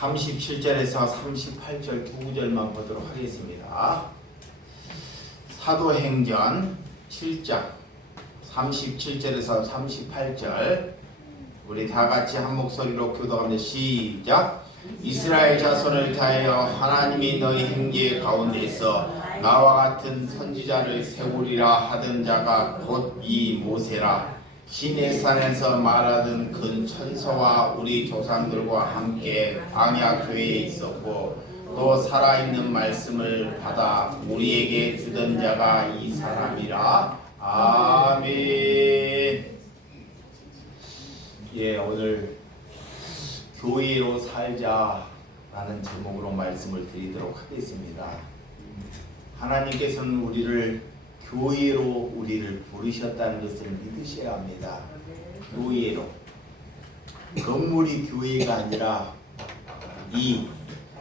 37절에서 38절 두 구절만 보도록 하겠습니다. 사도행전 7장 37절에서 38절 우리 다 같이 한 목소리로 교독합니다. 시작. 이스라엘 자손을 다하여 하나님이 너희 행제 가운데서 나와 같은 선지자를 세우리라 하던 자가 곧 이 모세라. 시내산에서 말하던 큰 천사와 우리 조상들과 함께 광야 교회에 있었고 또 살아있는 말씀을 받아 우리에게 주던 자가 이 사람이라. 아멘. 예, 오늘 교회로 살자라는 제목으로 말씀을 드리도록 하겠습니다. 하나님께서는 우리를 교회로 우리를 부르셨다는 것을 믿으셔야 합니다. 교회로. 건물이 교회가 아니라 이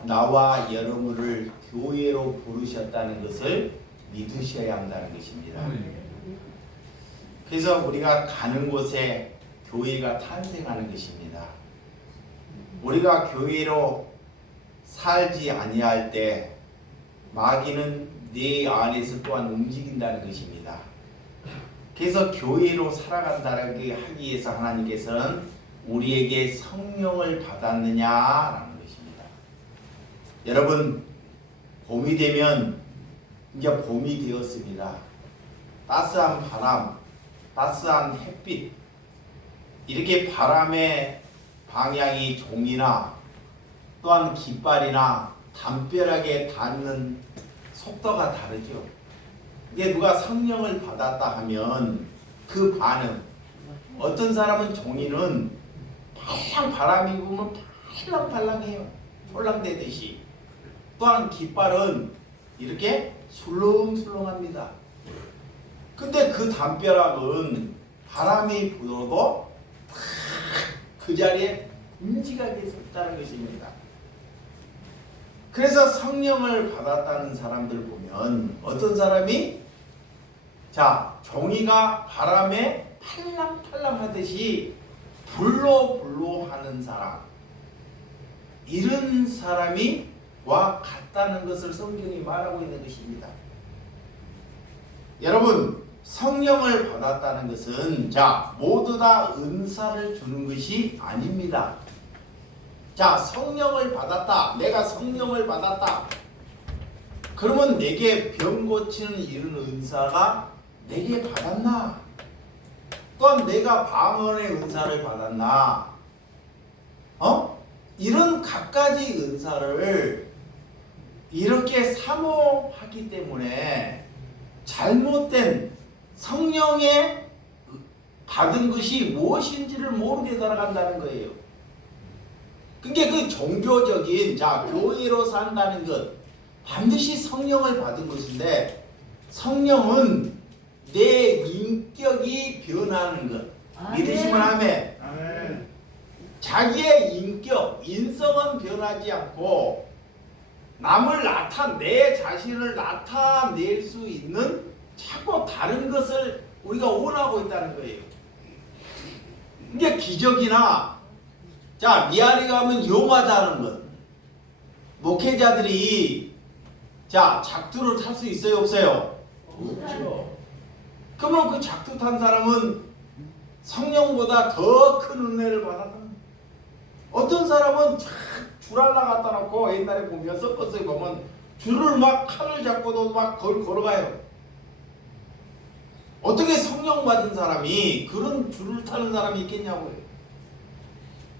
나와 여러분을 교회로 부르셨다는 것을 믿으셔야 한다는 것입니다. 그래서 우리가 가는 곳에 교회가 탄생하는 것입니다. 우리가 교회로 살지 아니할 때 마귀는 내 안에서 또한 움직인다는 것입니다. 그래서 교회로 살아간다고 하기 위해서 하나님께서는 우리에게 성령을 받았느냐라는 것입니다. 여러분, 봄이 되면 이제 봄이 되었습니다. 따스한 바람, 따스한 햇빛, 이렇게 바람의 방향이 종이나 또한 깃발이나 담벼락에 닿는 속도가 다르죠. 이게 누가 성령을 받았다 하면 그 반응, 어떤 사람은 종이는 팔랑 바람이 불면 팔랑팔랑해요. 촐랑대듯이. 또한 깃발은 이렇게 술렁술렁합니다. 근데 그 담벼락은 바람이 불어도 그 자리에 굵직하게 섰다는 것입니다. 그래서 성령을 받았다는 사람들 보면 어떤 사람이 종이가 바람에 팔랑팔랑 하듯이 불로 하는 사람, 이런 사람이 와 같다는 것을 성경이 말하고 있는 것입니다. 여러분, 성령을 받았다는 것은 모두 다 은사를 주는 것이 아닙니다. 성령을 받았다. 내가 성령을 받았다. 그러면 내게 병 고치는 이런 은사가 내게 받았나? 또한 내가 방언의 은사를 받았나? 이런 갖가지 은사를 이렇게 사모하기 때문에 잘못된 성령의 받은 것이 무엇인지를 모르게 살아간다는 거예요. 그게 그 종교적인 교회로 산다는 것, 반드시 성령을 받은 것인데, 성령은 내 인격이 변하는 것. 믿으시면 아멘. 자기의 인격, 인성은 변하지 않고 남을 내 자신을 나타낼 수 있는 자꾸 다른 것을 우리가 원하고 있다는 거예요. 이게 기적이나 미아리 가면 용하다는 것. 목회자들이 작두를 탈 수 있어요, 없어요? 없죠. 그러면 그 작두 탄 사람은 성령보다 더 큰 은혜를 받았다. 어떤 사람은 줄 하나 갖다 놓고 옛날에 보면 서커스에 보면 줄을 막 칼을 잡고도 막 걸어가요. 어떻게 성령 받은 사람이 그런 줄을 타는 사람이 있겠냐고요.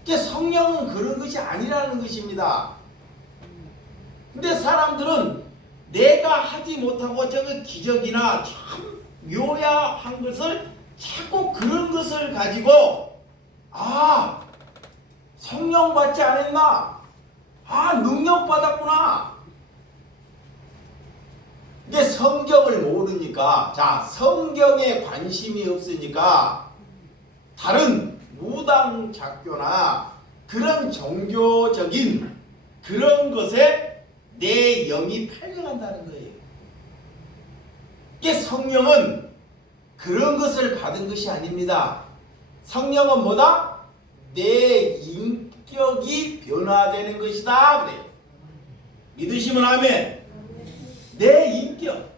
성령은 그런 것이 아니라는 것입니다. 근데 사람들은 내가 하지 못하고 저거 기적이나 참 묘야한 것을 자꾸 그런 것을 가지고 성령 받지 않았나? 능력 받았구나. 이제 성경을 모르니까 성경에 관심이 없으니까 다른 무당 작교나 그런 종교적인 그런 것에 내 영이 팔려간다는 거예요. 이게 성령은 그런 것을 받은 것이 아닙니다. 성령은 뭐다? 내 인격 인격이 변화되는 것이다 그래요. 믿으시면 아멘. 내 인격.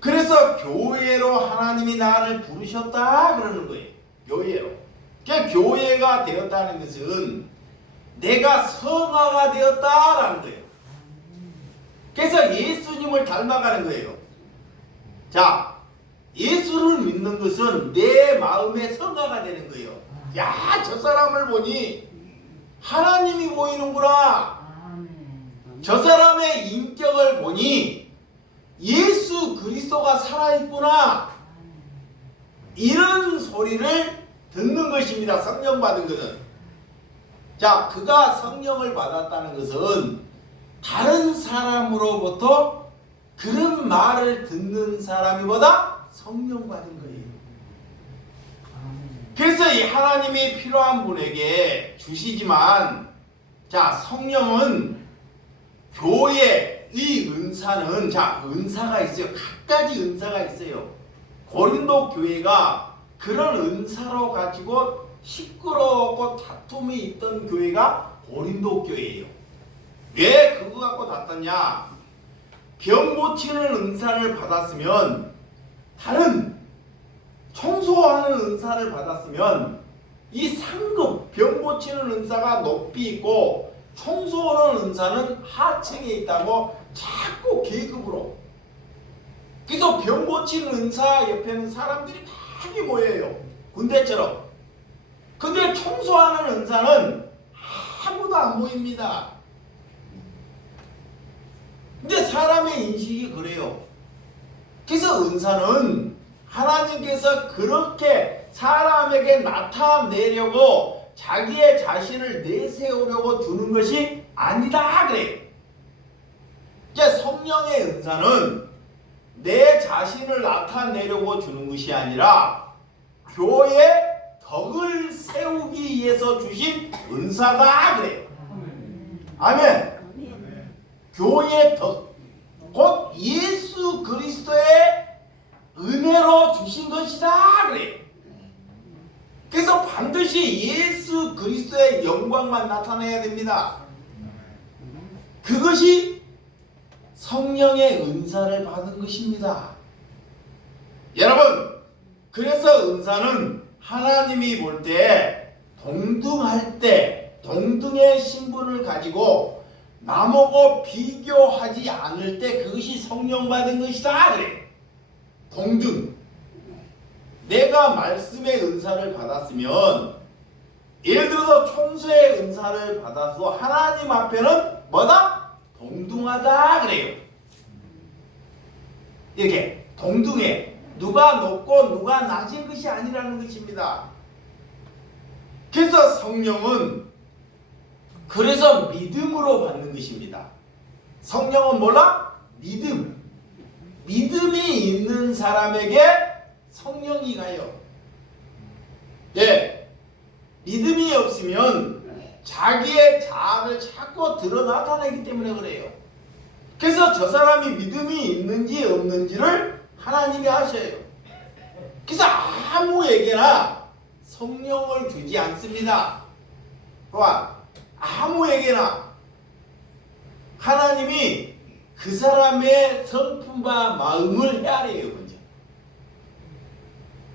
그래서 교회로 하나님이 나를 부르셨다 그러는 거예요. 교회로. 그러니까 교회가 되었다는 것은 내가 성화가 되었다라는 거예요. 그래서 예수님을 닮아가는 거예요. 자, 예수를 믿는 것은 내 마음의 성화가 되는 거예요. 야, 저 사람을 보니 하나님이 보이는구나. 저 사람의 인격을 보니 예수 그리스도가 살아있구나. 이런 소리를 듣는 것입니다. 성령 받은 것은. 자, 그가 성령을 받았다는 것은 다른 사람으로부터 그런 말을 듣는 사람이보다 성령 받은 거예요. 그래서 이 하나님이 필요한 분에게 주시지만, 자, 성령은 교회의 은사는, 자, 은사가 있어요. 각가지 은사가 있어요. 고린도 교회가 그런 은사로 가지고 시끄럽고 다툼이 있던 교회가 고린도 교회예요. 왜 그거 갖고 다퉜냐? 병 고치는 은사를 받았으면, 다른 청소하는 은사를 받았으면 이 상급 병 고치는 은사가 높이 있고 청소하는 은사는 하층에 있다고 자꾸 계급으로. 그래서 병 고치는 은사 옆에는 사람들이 많이 모여요. 군대처럼. 근데 청소하는 은사는 아무도 안 보입니다. 근데 사람의 인식이 그래요. 그래서 은사는 하나님께서 그렇게 사람에게 나타내려고 자기의 자신을 내세우려고 주는 것이 아니다 그래요. 이제 성령의 은사는 내 자신을 나타내려고 주는 것이 아니라 교회의 덕을 세우기 위해서 주신 은사다 그래요. 아멘. 교회의 덕, 곧 예수 그리스도의 은혜로 주신 것이다 그래요. 그래서 반드시 예수 그리스도의 영광만 나타내야 됩니다. 그것이 성령의 은사를 받은 것입니다. 여러분, 그래서 은사는 하나님이 볼 때 동등할 때 동등의 신분을 가지고 남하고 비교하지 않을 때 그것이 성령 받은 것이다 그래. 동등. 내가 말씀의 은사를 받았으면, 예를 들어서 총수의 은사를 받아서 하나님 앞에는 뭐다? 동등하다 그래요. 이렇게 동등해. 누가 높고 누가 낮은 것이 아니라는 것입니다. 그래서 성령은 그래서 믿음으로 받는 것입니다. 성령은 뭐라? 믿음. 믿음이 있는 사람에게 성령이 가요. 예. 믿음이 없으면 자기의 자아를 자꾸 드러 나타내기 때문에 그래요. 그래서 저 사람이 믿음이 있는지 없는지를 하나님이 아셔요. 그래서 아무에게나 성령을 주지 않습니다. 또한 아무에게나 하나님이 그 사람의 성품과 마음을 헤아려요. 먼저.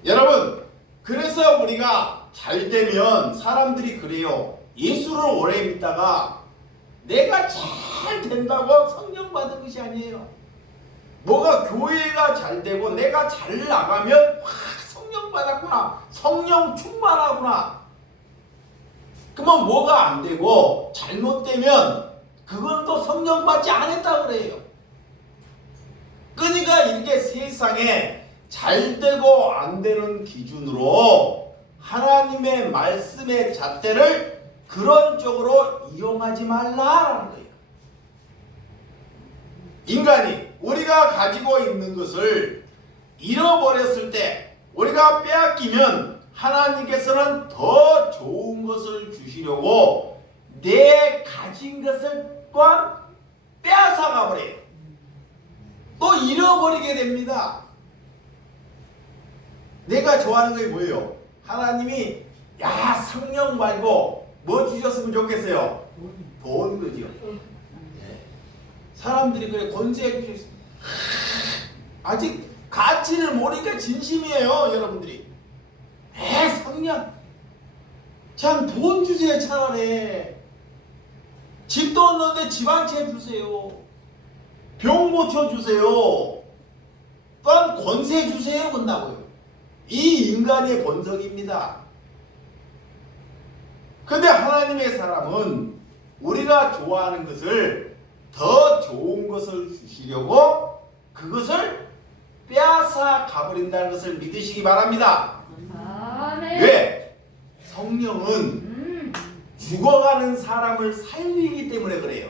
여러분, 그래서 우리가 잘 되면 사람들이 그래요. 예수를 오래 믿다가 내가 잘 된다고 성령 받은 것이 아니에요. 뭐가 교회가 잘 되고 내가 잘 나가면 성령 받았구나, 성령 충만하구나. 그러면 뭐가 안 되고 잘못되면 그건 또 성령 받지 않았다 그래요. 그러니까 이렇게 세상에 잘 되고 안 되는 기준으로 하나님의 말씀의 잣대를 그런 쪽으로 이용하지 말라라는 거예요. 인간이 우리가 가지고 있는 것을 잃어버렸을 때, 우리가 빼앗기면 하나님께서는 더 좋은 것을 주시려고 내 가진 것을 또한 빼앗아 가버려요. 또 잃어버리게 됩니다. 내가 좋아하는 게 뭐예요? 하나님이 야, 성령 말고 뭐 주셨으면 좋겠어요? 돈 그죠? 사람들이 그래 권세 주셨습니다. 아직 가치를 모르니까 진심이에요, 여러분들이. 성령. 참 돈 주세요, 차라리. 집도 없는데 집 한 채 주세요. 병 고쳐 주세요. 또한 권세 주세요, 끝나고요. 이 인간의 본성입니다. 근데 하나님의 사람은 우리가 좋아하는 것을 더 좋은 것을 주시려고 그것을 빼앗아 가버린다는 것을 믿으시기 바랍니다. 아멘. 왜? 성령은 죽어가는 사람을 살리기 때문에 그래요.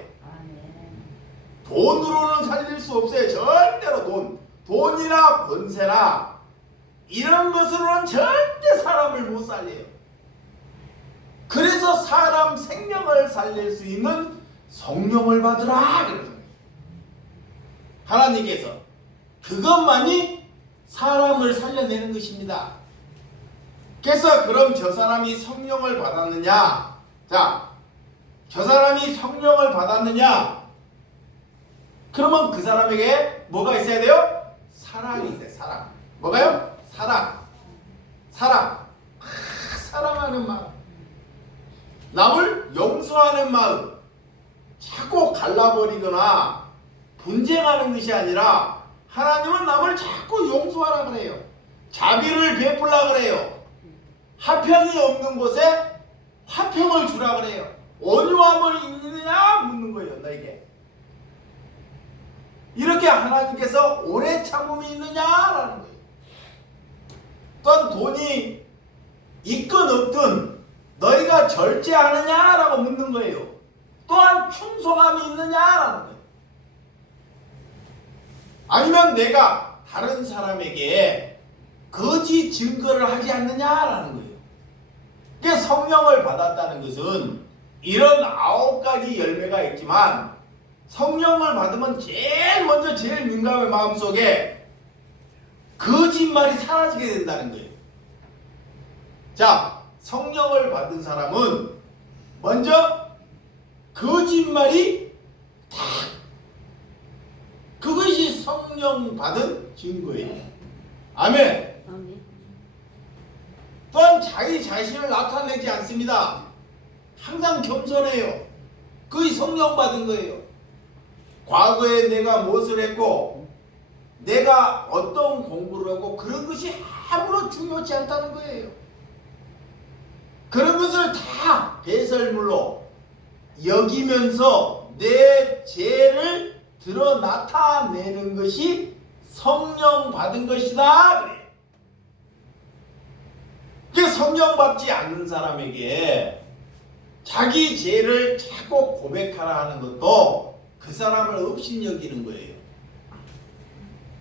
돈으로는 살릴 수 없어요. 절대로 돈이나 권세나 이런 것으로는 절대 사람을 못 살려요. 그래서 사람 생명을 살릴 수 있는 성령을 받으라 그러는 거예요. 하나님께서 그것만이 사람을 살려내는 것입니다. 그래서 그럼 저 사람이 성령을 받았느냐? 자, 저 사람이 성령을 받았느냐? 그러면 그 사람에게 뭐가 있어야 돼요? 사랑이 있어요. 사랑. 뭐가요? 사랑. 사랑하는 마음. 남을 용서하는 마음. 자꾸 갈라버리거나 분쟁하는 것이 아니라 하나님은 남을 자꾸 용서하라 그래요. 자비를 베풀라 그래요. 화평이 없는 곳에 화평을 주라 그래요. 온유함을 있느냐 묻는 거예요, 너에게. 이렇게 하나님께서 오래 참음이 있느냐라는 거예요. 또한 돈이 있건 없든 너희가 절제하느냐라고 묻는 거예요. 또한 충성함이 있느냐라는 거예요. 아니면 내가 다른 사람에게 거짓 증거를 하지 않느냐라는 거예요. 그러니까 성령을 받았다는 것은 이런 9가지 열매가 있지만 성령을 받으면 제일 민감한 마음속에 거짓말이 사라지게 된다는 거예요. 자, 성령을 받은 사람은 먼저 거짓말이 그것이 성령 받은 증거예요. 아멘. 또한 자기 자신을 나타내지 않습니다. 항상 겸손해요. 그것이 성령 받은 거예요. 과거에 내가 무엇을 했고 내가 어떤 공부를 하고 그런 것이 아무런 중요치 않다는 거예요. 그런 것을 다 배설물로 여기면서 내 죄를 드러 나타내는 것이 성령 받은 것이다 그래요. 그 성령 받지 않는 사람에게 자기 죄를 자꾸 고백하라 하는 것도 그 사람을 업신여기는 거예요.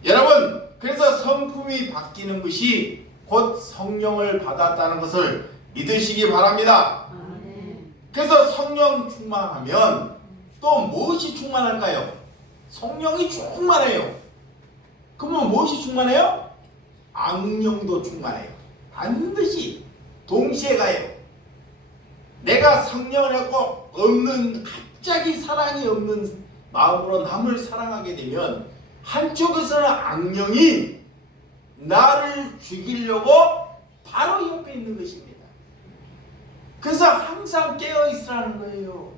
여러분, 그래서 성품이 바뀌는 것이 곧 성령을 받았다는 것을 믿으시기 바랍니다. 그래서 성령 충만하면 또 무엇이 충만할까요? 성령이 충만해요. 그러면 무엇이 충만해요? 악령도 충만해요. 반드시 동시에 가요. 내가 성령을 갖고 갑자기 사랑이 없는 마음으로 남을 사랑하게 되면 한쪽에서는 악령이 나를 죽이려고 바로 옆에 있는 것입니다. 그래서 항상 깨어 있으라는 거예요.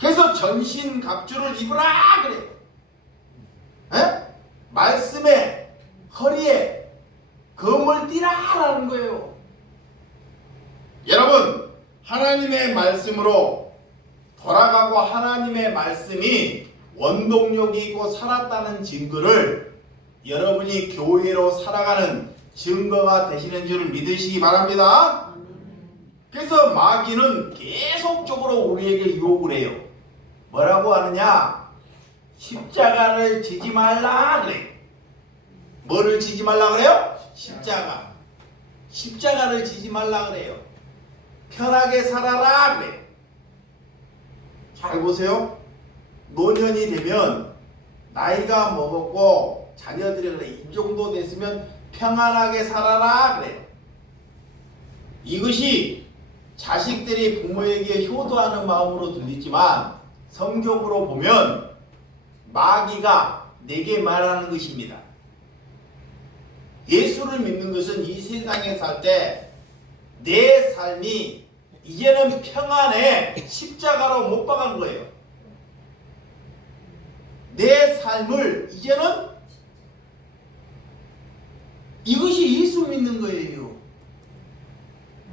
그래서 전신갑주를 입으라 그래요. 에? 말씀에 허리에 검을 띠라라는 거예요. 여러분, 하나님의 말씀으로 돌아가고 하나님의 말씀이 원동력이 있고 살았다는 증거를 여러분이 교회로 살아가는 증거가 되시는 줄을 믿으시기 바랍니다. 그래서 마귀는 계속적으로 우리에게 유혹을 해요. 뭐라고 하느냐? 십자가를 지지 말라 그래요. 뭐를 지지 말라 그래요? 십자가를 지지 말라 그래요. 편하게 살아라 그래요. 잘 보세요. 노년이 되면 나이가 먹었고 자녀들이 그래 이 정도 됐으면 평안하게 살아라 그래요. 이것이 자식들이 부모에게 효도하는 마음으로 들리지만 성경으로 보면 마귀가 내게 말하는 것입니다. 예수를 믿는 것은 이 세상에 살 때 내 삶이 이제는 평안에 십자가로 못 박은 거예요. 내 삶을 이제는 이것이 예수 믿는 거예요.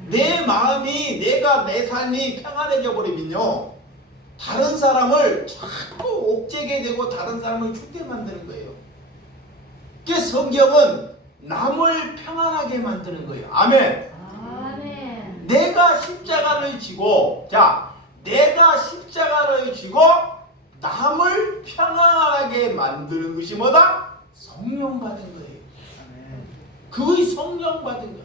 내 마음이 내 삶이 평안해져 버리면요 다른 사람을 자꾸 옥죄게 되고 다른 사람을 죽게 만드는 거예요. 그 성경은 남을 평안하게 만드는 거예요. 아멘. 아멘. 내가 십자가를 지고 내가 십자가를 지고 남을 평안하게 만드는 것이 뭐다? 성령 받은 거예요. 그의 성령 받은 거.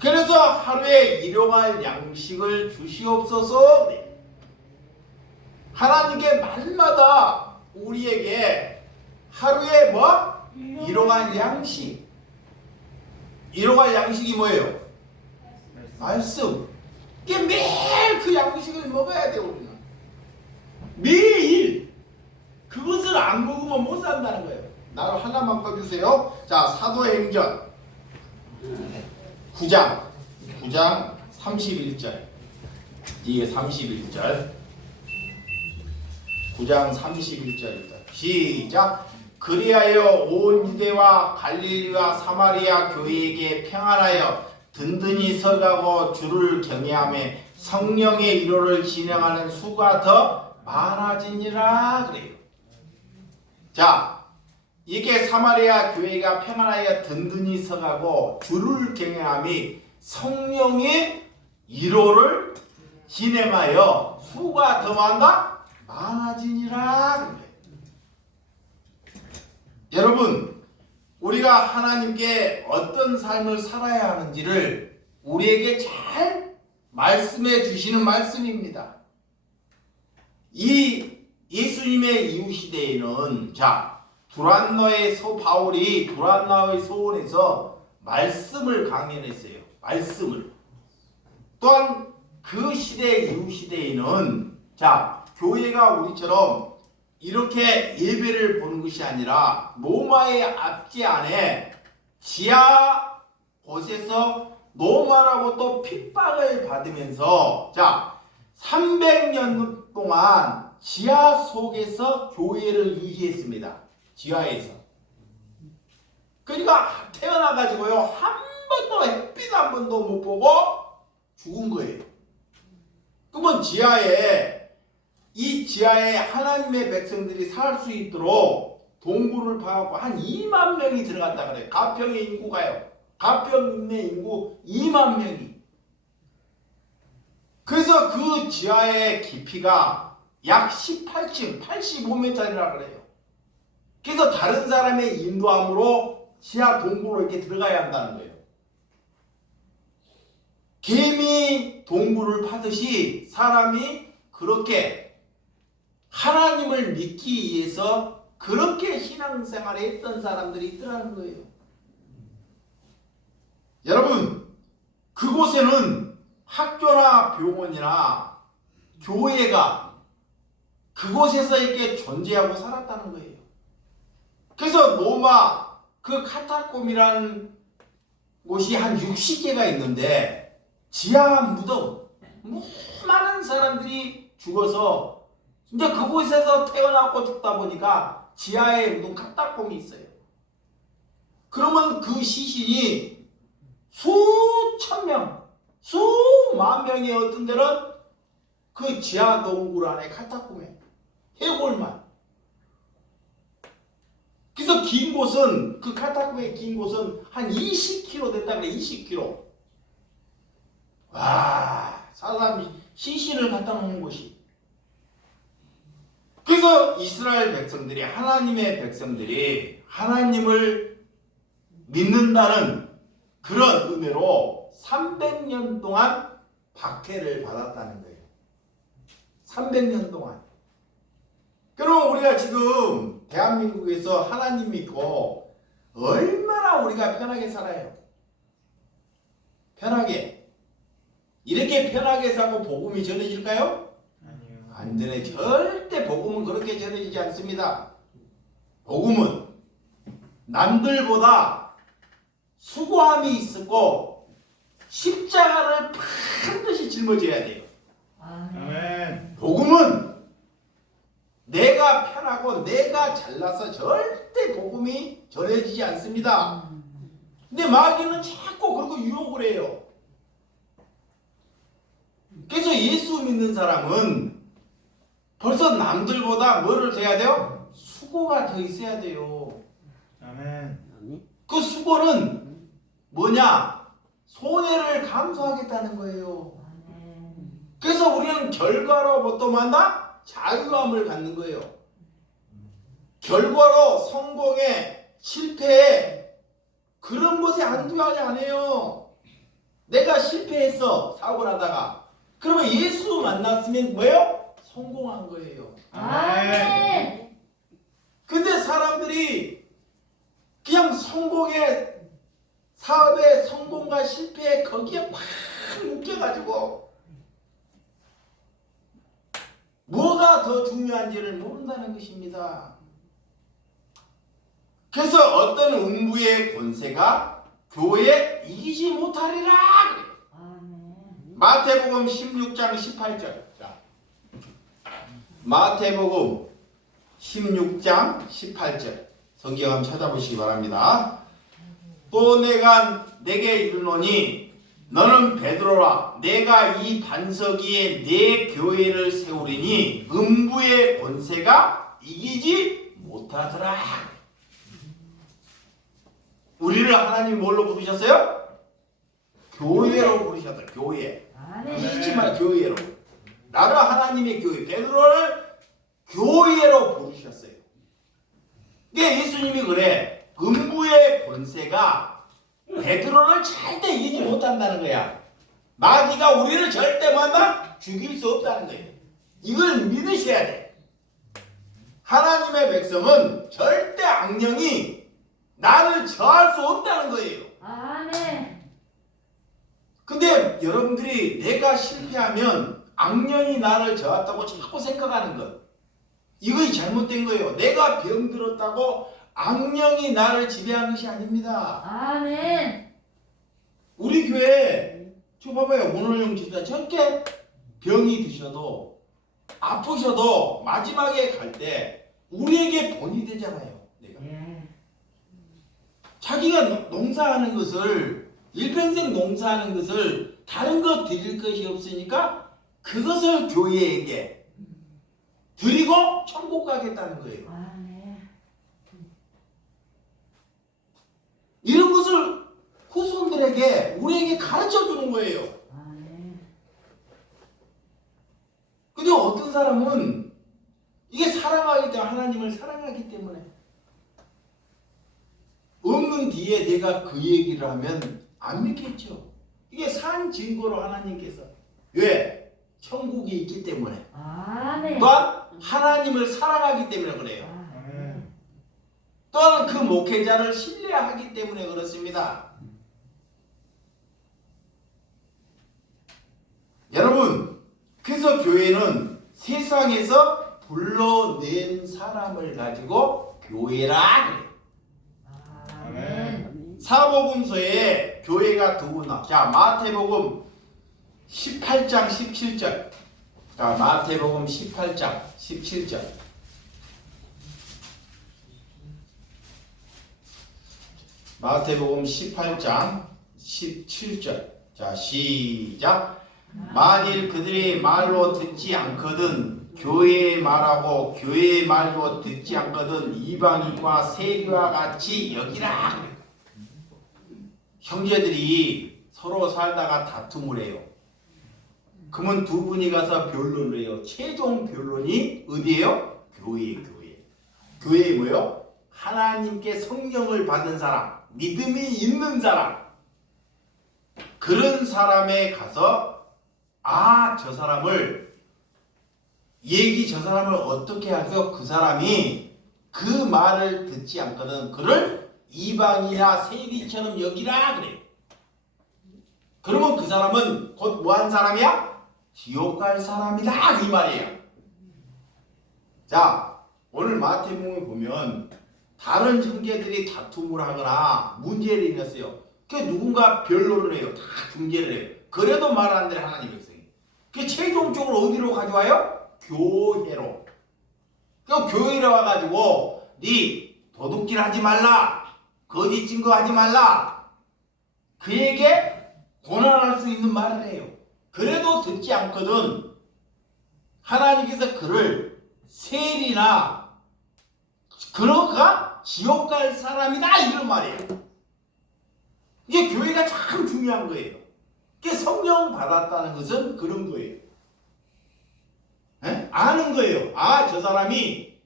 그래서 하루에 일용할 양식을 주시옵소서. 하나님께 말마다 우리에게 하루에 일용할 양식. 일용할 양식이 뭐예요? 말씀. 이게 매일 그 양식을 먹어야 돼요. 우리는 매일 그것을 안 먹으면 못 산다는 거예요. 나로 하나만 꺼주세요. 자, 사도행전 9장 31절. 뒤에 31절. 9장 31절입니다. 시작. 그리하여 온 유대와 갈릴리와 사마리아 교회에게 평안하여 든든히 서가고 주를 경외하며 성령의 위로를 진행하는 수가 더 많아지니라 그래요. 자, 이게 사마리아 교회가 평안하여 든든히 서가고 주를 경외하며 성령의 위로를 진행하여 수가 더 많아지니라. 여러분, 우리가 하나님께 어떤 삶을 살아야 하는지를 우리에게 잘 말씀해 주시는 말씀입니다. 이 예수님의 이후 시대에는 바울이 두란노의 소원에서 말씀을 강연했어요. 말씀을. 또한 그 시대 이후 시대에는 교회가 우리처럼 이렇게 예배를 보는 것이 아니라 로마의 압제 안에 지하 곳에서 노마라고 또 핍박을 받으면서 300년 동안 지하 속에서 교회를 유지했습니다. 지하에서. 그러니까 태어나가지고요 한 번도 햇빛 한 번도 못 보고 죽은 거예요. 그러면 이 지하에 하나님의 백성들이 살 수 있도록 동굴을 파갖고 한 2만 명이 들어갔다 그래요. 가평의 인구가요. 가평의 인구 2만 명이. 그래서 그 지하의 깊이가 약 18층, 85m이라 그래요. 그래서 다른 사람의 인도함으로 지하 동굴로 이렇게 들어가야 한다는 거예요. 개미 동굴을 파듯이 사람이 그렇게 하나님을 믿기 위해서 그렇게 신앙생활을 했던 사람들이 있더라는 거예요. 여러분, 그곳에는 학교나 병원이나 교회가 그곳에서 이렇게 존재하고 살았다는 거예요. 그래서 로마 그 카타콤이라는 곳이 한 60개가 있는데 지하 무덤, 많은 사람들이 죽어서 근데 그곳에서 태어나고 죽다 보니까 지하에 무덤 카타콤이 있어요. 그러면 그 시신이 수천 명, 수만 명이 어떤 데는 그 지하 동굴 안에 카타콤에 해골만. 그래서 긴 곳은 그 카타콤의 긴 곳은 한 20km 됐다 그래. 20km. 와, 사람이 시신을 갖다 놓는 곳이. 그래서 이스라엘 백성들이 하나님의 백성들이 하나님을 믿는다는 그런 의미로 300년 동안 박해를 받았다는 거예요. 300년 동안. 그럼 우리가 지금 대한민국에서 하나님 믿고 얼마나 우리가 편하게 살아요. 편하게. 이렇게 편하게 사고 복음이 전해질까요? 아니요. 안 되네. 절대 복음은 그렇게 전해지지 않습니다. 복음은 남들보다 수고함이 있었고 십자가를 반드시 짊어져야 돼요. 아멘. 복음은 내가 편하고 내가 잘나서 절대 복음이 전해지지 않습니다. 근데 마귀는 자꾸 그렇게 유혹을 해요. 그래서 예수 믿는 사람은 벌써 남들보다 뭐를 해야 돼요? 수고가 더 있어야 돼요. 아멘. 그 수고는 뭐냐? 손해를 감수하겠다는 거예요. 그래서 우리는 결과로부터 만나 자유함을 갖는 거예요. 결과로 성공에 실패에 그런 것에 안주하지 않아요. 내가 실패했어 사고 나다가 그러면 예수 만났으면 뭐예요? 성공한 거예요. 아멘. 근데 사람들이 그냥 성공에 사업의 성공과 실패에 거기에 팍 묶여가지고 뭐가 더 중요한지를 모른다는 것입니다. 그래서 어떤 음부의 권세가 교회에 이기지 못하리라. 마태복음 16장 18절. 자, 마태복음 16장 18절. 성경 한번 찾아보시기 바랍니다. 또 내가 내게 이르노니 너는 베드로라. 내가 이 반석 위에 내 교회를 세우리니 음부의 권세가 이기지 못하더라. 우리를 하나님이 뭘로 부르셨어요? 교회로 부르셨다. 교회. 이기지 마. 교회로. 나를 하나님의 교회. 베드로를 교회로 부르셨어요. 그러니까 예수님이 그래. 음부의 권세가 베드로를 절대 이기지 못한다는 거야. 마귀가 우리를 절대 만나 죽일 수 없다는 거예요. 이걸 믿으셔야 돼. 하나님의 백성은 절대 악령이 나를 저할 수 없다는 거예요. 아멘. 근데 여러분들이 내가 실패하면 악령이 나를 저었다고 자꾸 생각하는 것. 이것이 잘못된 거예요. 내가 병들었다고 악령이 나를 지배한 것이 아닙니다. 아멘. 우리 교회 저 봐봐요. 오늘용 집사 저렇게 병이 드셔도 아프셔도 마지막에 갈 때 우리에게 본이 되잖아요. 내가. 자기가 농사하는 것을 일평생 농사하는 것을 다른 것 드릴 것이 없으니까 그것을 교회에게 드리고 천국 가겠다는 거예요. 아멘. 이런 것을 후손들에게 우리에게 가르쳐 주는 거예요. 아멘. 근데 어떤 사람은 이게 사랑하기 때문에 하나님을 사랑하기 때문에 없는 뒤에 내가 그 얘기를 하면 안 믿겠죠. 이게 산 증거로 하나님께서 왜? 천국이 있기 때문에 아멘. 또한 하나님을 사랑하기 때문에 그래요. 아멘. 또한 그 목회자를 신뢰하기 때문에 그렇습니다. 여러분, 그래서 교회는 세상에서 불러낸 사람을 가지고 교회라 그래요. 아멘. 사복음서에 교회가 두 군나. 자, 마태복음 18장 17절. 자, 마태복음 18장 17절. 마태복음 18장 17절. 자, 시작. 만일 그들이 말로 듣지 않거든 교회의 말하고 교회의 말도 듣지 않거든 이방인과 세리와 같이 여기라. 형제들이 서로 살다가 다툼을 해요. 그러면 두 분이 가서 변론을 해요. 최종 변론이 어디예요? 교회에. 교회에 뭐예요? 하나님께 성령을 받은 사람, 믿음이 있는 사람. 그런 사람에 가서 저 사람을 저 사람을 어떻게 하죠? 그 사람이 그 말을 듣지 않거든 그를 이방이나 세리처럼 여기라 그래. 그러면 그 사람은 곧 뭐한 사람이야? 지옥 갈 사람이다 이 말이에요. 자, 오늘 마태복음에 보면 다른 형제들이 다툼을 하거나 문제를 일으켰어요. 그 누군가 변론을 해요. 다 중재를 해요. 그래도 말 안 되는 하나님 백성이. 그 최종적으로 어디로 가져와요? 교회로. 그 교회로 와가지고 네 도둑질 하지 말라, 거짓 증거하지 말라, 그에게 고난할 수 있는 말을 해요. 그래도 듣지 않거든 하나님께서 그를 세리나 그러가 지옥 갈 사람이다 이런 말이에요. 이게 교회가 참 중요한 거예요. 이게 성령 받았다는 것은 그런 거예요. 에? 아는 거예요. 아, 저 사람이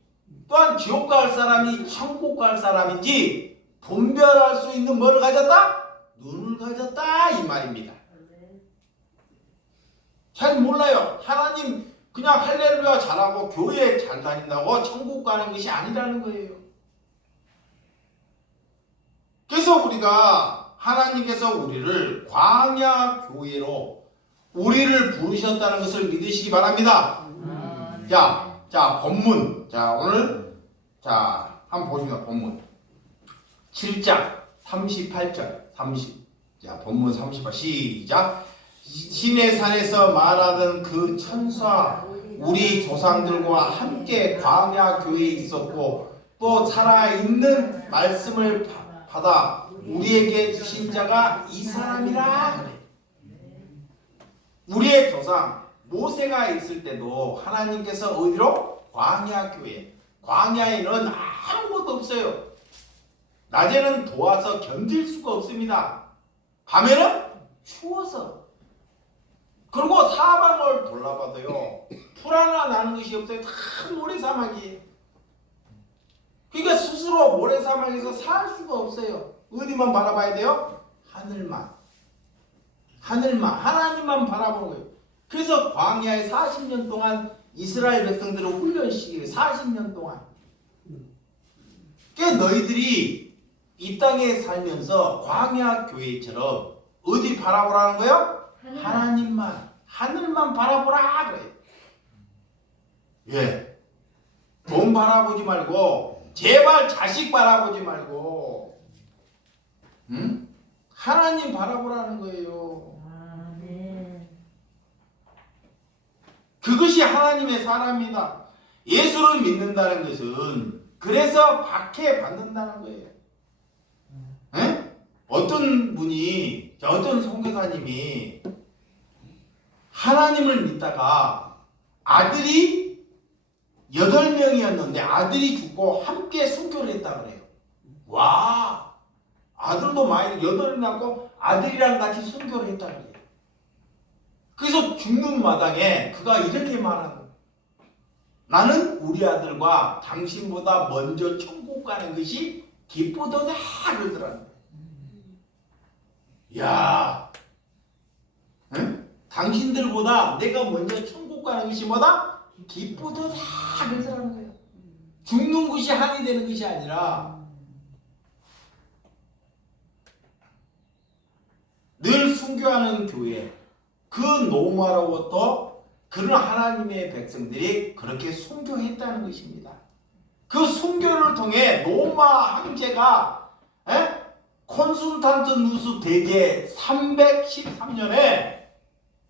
또한 지옥 갈 사람이 천국 갈 사람인지 분별할 수 있는 뭐를 가졌다? 눈을 가졌다 이 말입니다. 잘 몰라요. 하나님 그냥 할렐루야 잘하고 교회 잘 다닌다고 천국 가는 것이 아니라는 거예요. 그래서 우리가 하나님께서 우리를 광야 교회로 우리를 부르셨다는 것을 믿으시기 바랍니다. 자, 본문. 자, 오늘 한번 보시면 본문 7장 38절 30. 자, 본문 38 시작. 신의 산에서 말하던 그 천사 우리 조상들과 함께 광야 교회에 있었고 또 살아있는 말씀을 받아 우리에게 주신 자가 이 사람이라 그래. 우리의 조상 모세가 있을 때도 하나님께서 어디로? 광야 교회. 광야에는 아무것도 없어요. 낮에는 더워서 견딜 수가 없습니다. 밤에는 추워서. 그리고 사방을 돌아봐도요 풀 하나 나는 것이 없어요. 다 모래사막이에요. 그러니까 스스로 모래사막에서 살 수가 없어요. 어디만 바라봐야 돼요? 하늘만 하나님만 바라보는 거예요. 그래서 광야에 40년 동안 이스라엘 백성들을 훈련시키고 40년 동안 너희들이 이 땅에 살면서 광야 교회처럼 어디 바라보라는 거예요? 하나님만, 하늘만 바라보라 그래요. 예, 돈 바라보지 말고 제발 자식 바라보지 말고 하나님 바라보라는 거예요. 그것이 하나님의 사람이다. 예수를 믿는다는 것은 그래서 박해받는다는 거예요. 에? 어떤 분이, 어떤 선교사님이 하나님을 믿다가 아들이 8명이었는데 아들이 죽고 함께 순교를 했다 그래요. 와, 아들도 많이 8이 낳고 아들이랑 같이 순교를 했다 그래요. 그래서 죽는 마당에 그가 이렇게 말하는 거예요. 나는 우리 아들과 당신보다 먼저 천국 가는 것이 기쁘도다 그러더라는 거예요. 야, 응? 당신들보다 내가 먼저 천국 가는 것이 뭐다? 기쁘도다 그러더라는 거예요. 죽는 것이 한이 되는 것이 아니라 늘 순교하는 교회, 그 노마로부터 그런 하나님의 백성들이 그렇게 순교했다는 것입니다. 그 순교를 통해 로마 황제가 콘스탄트 누스 대제 313년에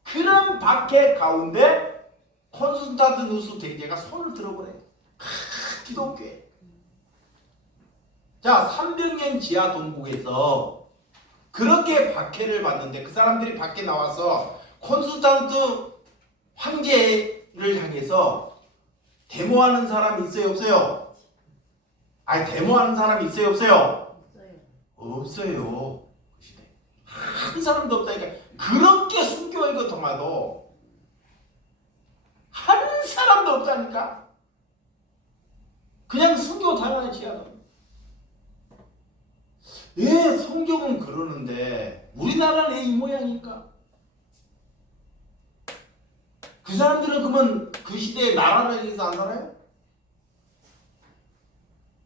그런 박해 가운데 콘스탄트 누스 대제가 손을 들어보래요. 기독교에. 자, 300년 지하 동국에서 그렇게 박해를 받는데 그 사람들이 밖에 나와서 콘스탄트 황제를 향해서 데모하는 사람이 있어요, 없어요? 아니, 데모하는 사람이 있어요, 없어요? 없어요. 한 사람도 없다니까. 그렇게 순교의 고통하도 한 사람도 없다니까. 그냥 순교 당하는 지하도. 예, 성경은 그러는데 우리나라는 이 모양이니까. 그 사람들은 그러면 그 시대에 나라를 위해서 안 살아요?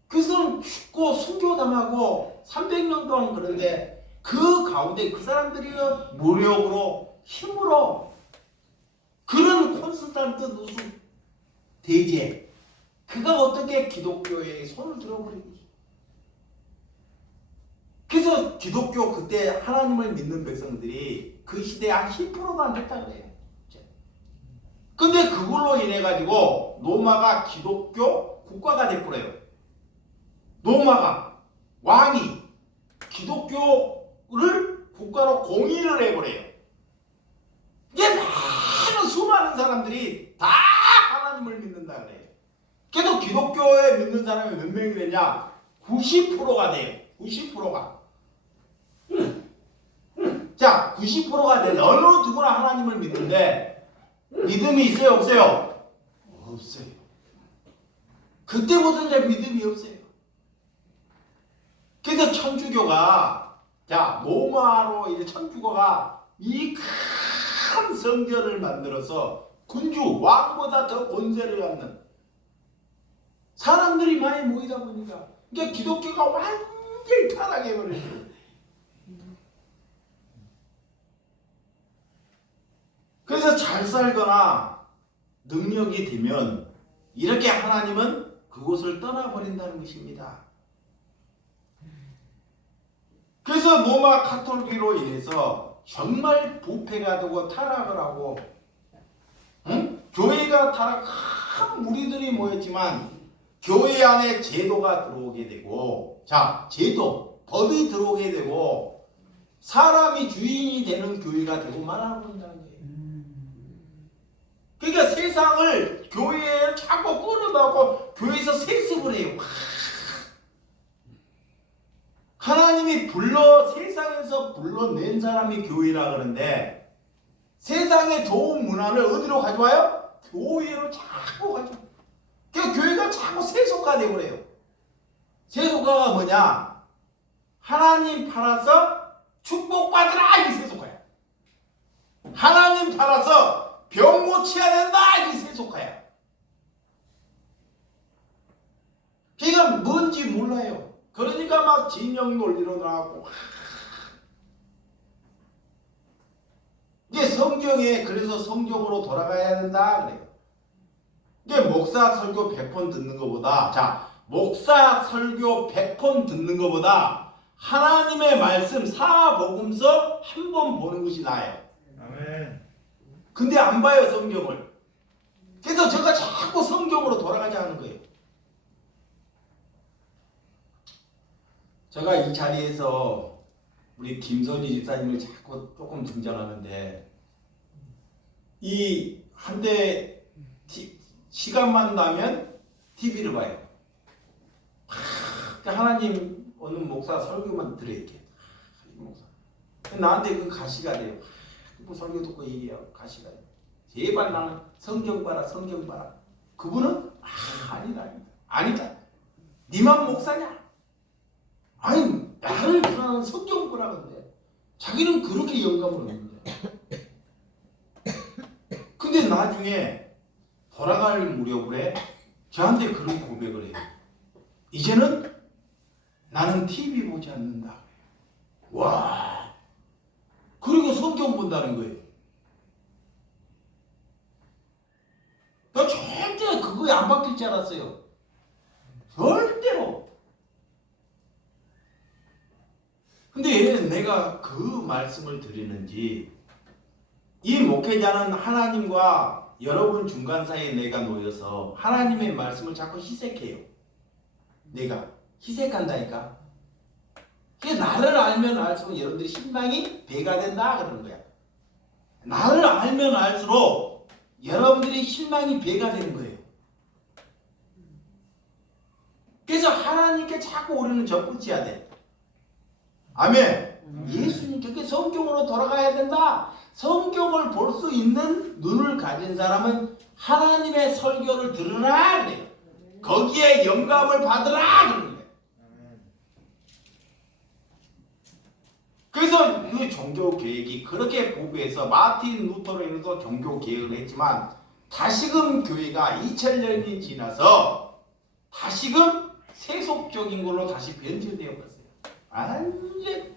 그래서 죽고 순교당하고 300년 동안 그런데 그 가운데 그 사람들이 무력으로 힘으로 그런 콘스탄트 누수 대제 그가 어떻게 기독교에 손을 들어버리기. 그래서 기독교 그때 하나님을 믿는 백성들이 그 시대에 한 10%도 안 됐다 그래요. 근데 그걸로 인해 가지고 로마가 기독교 국가가 돼버려요. 로마가 왕이 기독교를 국가로 공인을 해버려요. 이게 많은 수많은 사람들이 다 하나님을 믿는다 그래요. 그래도 기독교에 믿는 사람이 몇 명이 되냐? 90%가 돼요. 90%가. 자, 90%가 되는 어느 누구나 하나님을 믿는데 믿음이 있어요, 없어요? 없어요. 그때부터 이제 믿음이 없어요. 그래서 천주교가 자 로마로 이제 천주교가 이 큰 성전을 만들어서 군주 왕보다 더 권세를 갖는 사람들이 많이 모이다 보니까 그러니까 기독교가 완전히 타락해 버렸어요. 그래서 잘 살거나 능력이 되면 이렇게 하나님은 그곳을 떠나버린다는 것입니다. 그래서 로마 카톨릭으로 인해서 정말 부패가 되고 타락을 하고 교회가 타락한 무리들이 모였지만 교회 안에 제도가 들어오게 되고 자 제도, 법이 들어오게 되고 사람이 주인이 되는 교회가 되고 말아버린다는 거예요. 그러니까 세상을 교회에 자꾸 끌어다고 교회에서 세습을 해요. 하나님이 세상에서 불러낸 사람이 교회라 그러는데 세상의 좋은 문화를 어디로 가져와요? 교회로 자꾸 가져와요. 그러니까 교회가 자꾸 세속화 되버려요. 세속화가 뭐냐? 하나님 팔아서 축복받으라 이 세속화야. 하나님 팔아서 병 고쳐야 된다 이 세속화야. 그러니까 뭔지 몰라요. 그러니까 막 진영 논리로 나왔고 이게 성경에 그래서 성경으로 돌아가야 된다 그래요. 이게 목사 설교 100번 듣는 것보다 자 목사 설교 100번 듣는 것보다 하나님의 말씀 사복음서 한 번 보는 것이 나아요. 아멘. 근데 안 봐요 성경을. 그래서 제가 자꾸 성경으로 돌아가자 하는 거예요. 제가 이 자리에서 우리 김선희 집사님을 자꾸 조금 등장하는데 이 한때 시간만 나면 TV를 봐요. 하나님 어느 목사 설교만 들을게. 목사. 나한테 그 가시가 돼요. 뭐 설교 듣고 얘기해요. 가시가 돼요. 제발 나는 성경 봐라 성경 봐라. 그분은 아니다. 니만 목사냐? 아니 나를 불안한 성경 보라는데 자기는 그렇게 영감을 얻는데 근데 나중에 돌아갈 무렵에 저한테 그런 고백을 해요. 이제는 나는 TV 보지 않는다. 와 그리고 성경 본다는 거예요. 나 절대 그거에 안 바뀔 줄 알았어요. 절대로. 근데 왜 내가 그 말씀을 드리는지 이 목회자는 하나님과 여러분 중간 사이에 내가 놓여서 하나님의 말씀을 자꾸 희색해요. 내가 희색한다니까. 그게 나를 알면 알수록 여러분들이 신망이 배가 된다 그러는 거야. 나를 알면 알수록 여러분들이 실망이 배가 되는 거예요. 그래서 하나님께 자꾸 우리는 접붙여야 돼. 아멘. 예수님께 성경으로 돌아가야 된다. 성경을 볼 수 있는 눈을 가진 사람은 하나님의 설교를 들으라 그래요. 거기에 영감을 받으라 그러는 거예요. 그래서 그 종교 계획이 그렇게 보고해서 마틴 루터로 인해서 종교 계획을 했지만 다시금 교회가 2000년이 지나서 다시금 세속적인 걸로 다시 변질되어 버렸어요. 완전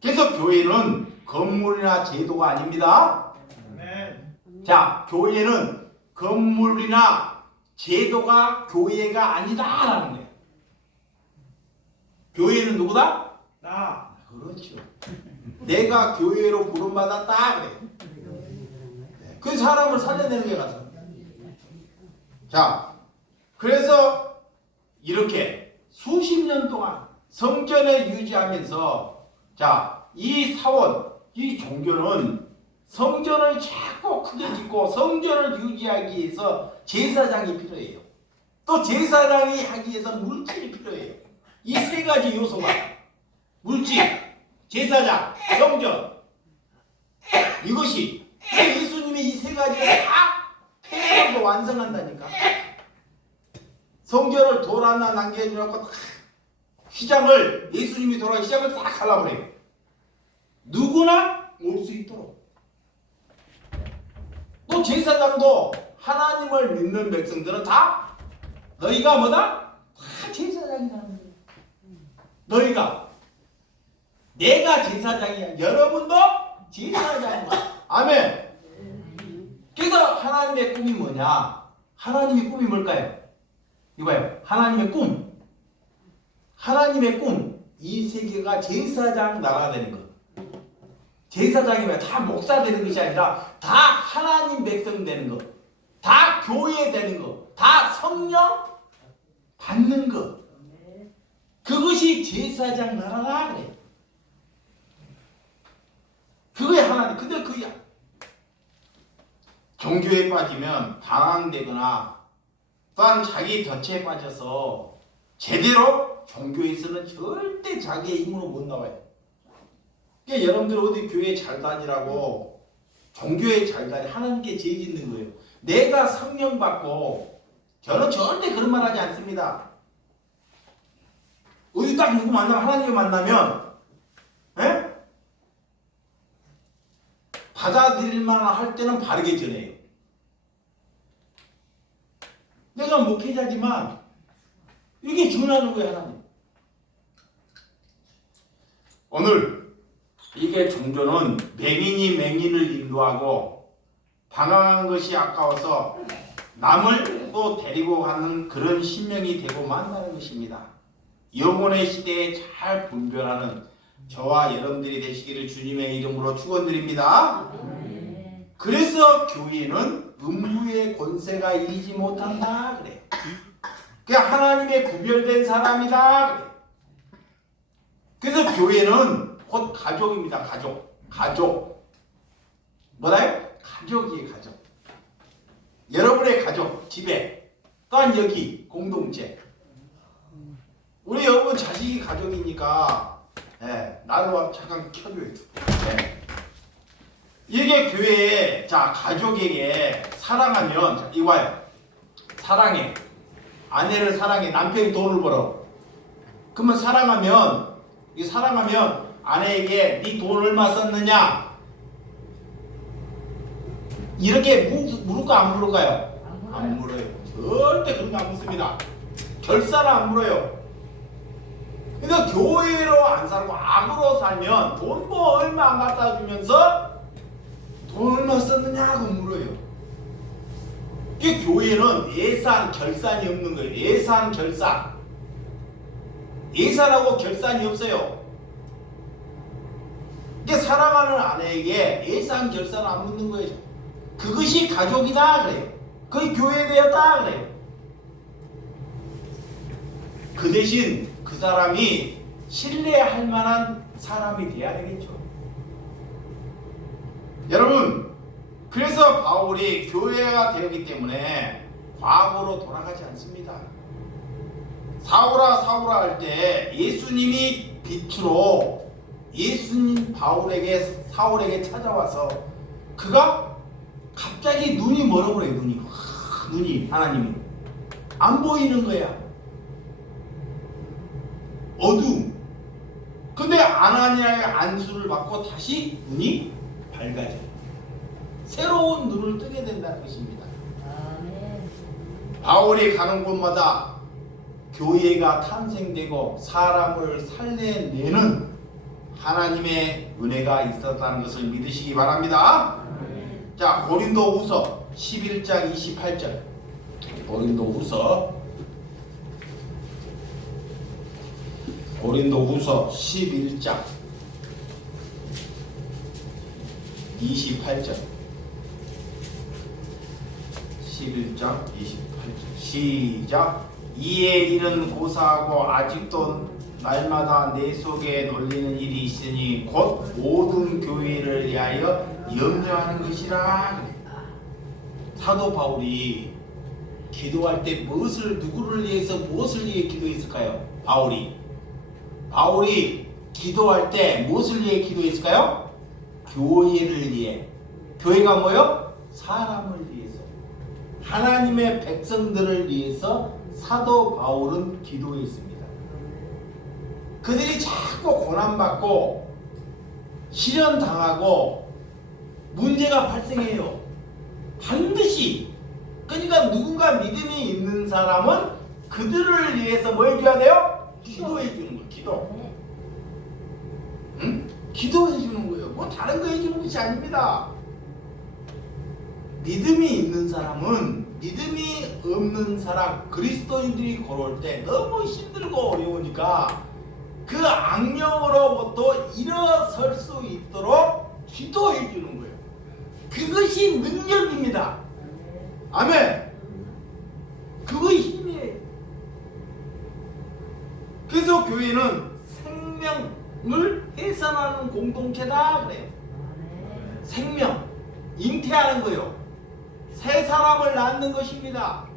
그래서 교회는 건물이나 제도가 아닙니다. 아멘. 자, 교회는 건물이나 제도가 교회가 아니다라는 거예요. 교회는 누구다? 나. 그렇죠. 내가 교회로 부름받았다 그래. 그 사람을 살려내는 게 가서. 자, 그래서 이렇게 수십 년 동안 성전을 유지하면서 자, 이 사원, 이 종교는 성전을 자꾸 크게 짓고 성전을 유지하기 위해서 제사장이 필요해요. 또 제사장이 하기 위해서 물질이 필요해요. 이 세 가지 요소가 물질, 제사장, 성전 이것이 예수님이 이 세 가지를 다 해결하고 완성한다니까. 성전을 돌 하나 남겨주려고 휘장을 예수님이 돌아 휘장을 싹 갈라버려요. 누구나 올 수 있도록. 또 제사장도 하나님을 믿는 백성들은 다 너희가 뭐다? 다 제사장이라는 거예요. 너희가 내가 제사장이야. 여러분도 제사장이야. 아멘. 그래서 하나님의 꿈이 뭐냐? 하나님의 꿈이 뭘까요? 이봐요. 하나님의 꿈. 하나님의 꿈. 이 세계가 제사장 나라가 되는 것. 제사장이 왜 다 목사 되는 것이 아니라 다 하나님 백성 되는 것. 다 교회 되는 것. 다 성령 받는 것. 그것이 제사장 나라라 그래. 그게 하나님. 근데 그야. 종교에 빠지면 방황되거나 또한 자기 덫에 빠져서 제대로 종교에서는 절대 자기의 힘으로 못 나와요. 그러니까 여러분들 어디 교회 잘 다니라고 종교에 잘 다니 하나님께 죄 짓는 거예요. 내가 성령 받고 저는 절대 그런 말 하지 않습니다. 어디 딱 누구 만나면 하나님을 만나면 에? 받아들일 만한 할 때는 바르게 전해요. 내가 목회자지만 이게 전하는 거예요, 하나님. 오늘 이게 종교는 맹인이 맹인을 인도하고 방황한 것이 아까워서 남을 또 데리고 가는 그런 신명이 되고 만나는 것입니다. 영혼의 시대에 잘 분별하는 저와 여러분들이 되시기를 주님의 이름으로 축원드립니다. 그래서 교회는 음부의 권세가 이기지 못한다 그래. 그냥 하나님의 구별된 사람이다 그래. 그래서 교회는 곧 가족입니다. 가족. 뭐라요? 가족이에요. 가족. 여러분의 가족, 집에 또한 여기 공동체. 우리 여러분 자식이 가족이니까 나도 잠깐 켜줘요. 이게 교회에 자 가족에게 사랑하면 자, 이거요. 사랑해. 아내를 사랑해. 남편이 돈을 벌어. 그러면 사랑하면 아내에게 네 돈 얼마 썼느냐? 이렇게 물을까 안 물을까요? 안 물어요. 절대 그런 거 안 묻습니다. 결사를 안 물어요. 그러니까 교회로 안 살고 악으로 살면 돈도 얼마 안 갖다 주면서 돈 얼마 썼느냐고 물어요. 그 교회는 예산, 결산이 없는 거예요. 예산, 결산. 예산하고 결산이 없어요. 이게 사랑하는 아내에게 예산, 결산 안 묻는 거예요. 그것이 가족이다 그래요. 그게 교회 되었다 그래요. 그 대신 그 사람이 신뢰할 만한 사람이 돼야 되겠죠. 여러분, 그래서 바울이 교회가 되었기 때문에 과거로 돌아가지 않습니다. 사울아 할 때 예수님이 빛으로 예수님 사울에게 찾아와서 그가 갑자기 눈이 멀어버려요. 눈이 하나님이 안 보이는 거야. 어두움. 근데 아나니아의 안수를 받고 다시 눈이 밝아져요. 새로운 눈을 뜨게 된다는 것입니다. 바울이 가는 곳마다 교회가 탄생되고 사람을 살려내는 하나님의 은혜가 있었다는 것을 믿으시기 바랍니다. 자, 고린도후서 11장 28절. 고린도후서 11장 28절. 11장 28절. 시작. 이에 이는 고사하고 아직도 날마다 내 속에 놀리는 일이 있으니 곧 모든 교회를 위하여 염려하는 것이라. 사도 바울이 기도할 때 누구를 위해서 무엇을 위해 기도했을까요? 바울이 기도할 때 무엇을 위해 기도했을까요? 교회를 위해. 교회가 뭐요? 사람을 위해서, 하나님의 백성들을 위해서 사도 바울은 기도했습니다. 그들이 자꾸 고난받고 시련당하고 문제가 발생해요. 반드시. 그러니까 누군가 믿음이 있는 사람은 그들을 위해서 뭐 해줘야 돼요? 기도해 주는 거예요. 기도. 응? 기도해 주는 거예요. 뭐 다른 거 해주는 것이 아닙니다. 믿음이 있는 사람은 믿음이 없는 사람, 그리스도인들이 걸어올 때 너무 힘들고 어려우니까 그 악령으로부터 일어설 수 있도록 기도해 주는 거예요. 그것이 능력입니다. 아멘. 그거 힘이에요. 그래서 교회는 생명을 해산하는 공동체다 그래요. 생명, 잉태하는 거요. 새 사람을 낳는 것입니다.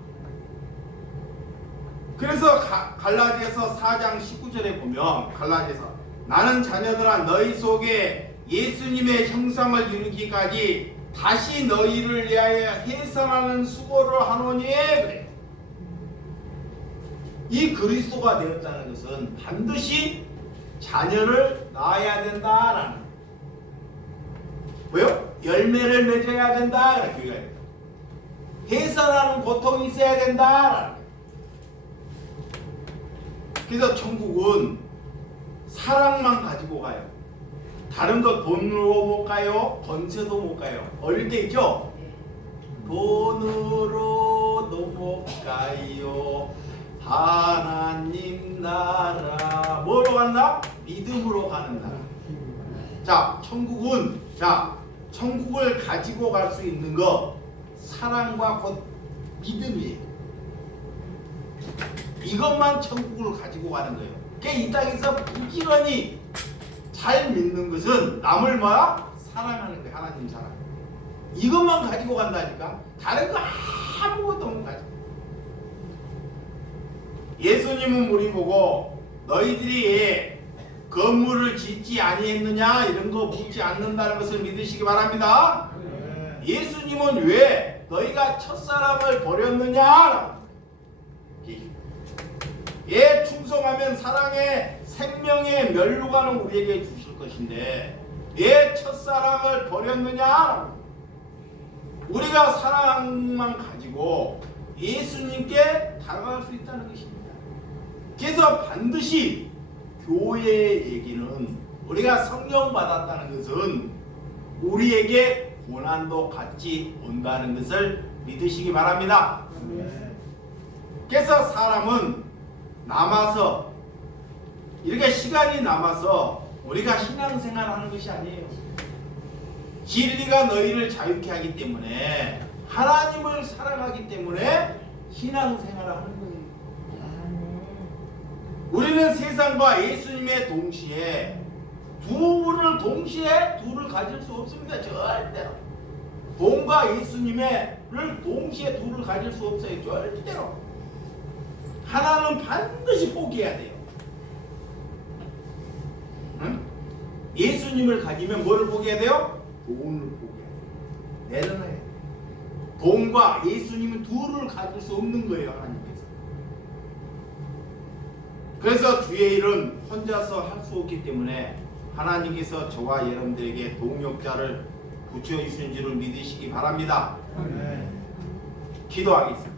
그래서 갈라디아서 4장 19절에 보면, 갈라디아서 나는 자녀들아 너희 속에 예수님의 형상을 이루기까지 다시 너희를 위하여 해산하는 수고를 하노니 그래. 이 그리스도가 되었다는 것은 반드시 자녀를 낳아야 된다라는, 왜요? 열매를 맺어야 된다. 해산하는 고통이 있어야 된다. 그래서 천국은 사랑만 가지고 가요. 다른 거 돈으로 못 가요. 권세도 못 가요. 어릴 때 있죠? 돈으로도 못 가요. 하나님 나라. 뭐로 간다? 믿음으로 가는 나라. 자, 천국을 가지고 갈 수 있는 거 사랑과 곧 믿음이에요. 이것만 천국을 가지고 가는 거예요. 이 땅에서 부지런히 잘 믿는 것은 남을 뭐야? 사랑하는 거예요. 하나님 사랑. 이것만 가지고 간다니까. 다른 거 아무것도 못 가지고. 예수님은 우리 보고 너희들이 건물을 짓지 아니했느냐 이런 거 묻지 않는다는 것을 믿으시기 바랍니다. 예수님은 왜 너희가 첫사랑을 버렸느냐? 예, 충성하면 사랑의 생명의 면류관은 우리에게 주실 것인데 예, 첫사랑을 버렸느냐? 우리가 사랑만 가지고 예수님께 다가갈 수 있다는 것입니다. 그래서 반드시 교회의 얘기는, 우리가 성령 받았다는 것은 우리에게 고난도 같이 온다는 것을 믿으시기 바랍니다. 그래서 사람은 남아서, 이렇게 시간이 남아서 우리가 신앙생활 하는 것이 아니에요. 진리가 너희를 자유케 하기 때문에, 하나님을 사랑하기 때문에 신앙생활을 하는 거예요. 우리는 세상과 예수님의 동시에 둘을 가질 수 없습니다. 절대로. 돈과 예수님을 동시에 둘을 가질 수 없어요. 절대로. 하나는 반드시 포기해야 돼요. 응? 예수님을 가지면 뭐를 포기해야 돼요? 돈을 포기해야 돼요. 내려놔야 돼요. 돈과 예수님은 둘을 가질 수 없는 거예요. 하나님께서. 그래서 주의 일은 혼자서 할 수 없기 때문에 하나님께서 저와 여러분들에게 동역자를 붙여주신 줄을 믿으시기 바랍니다. 기도하겠습니다.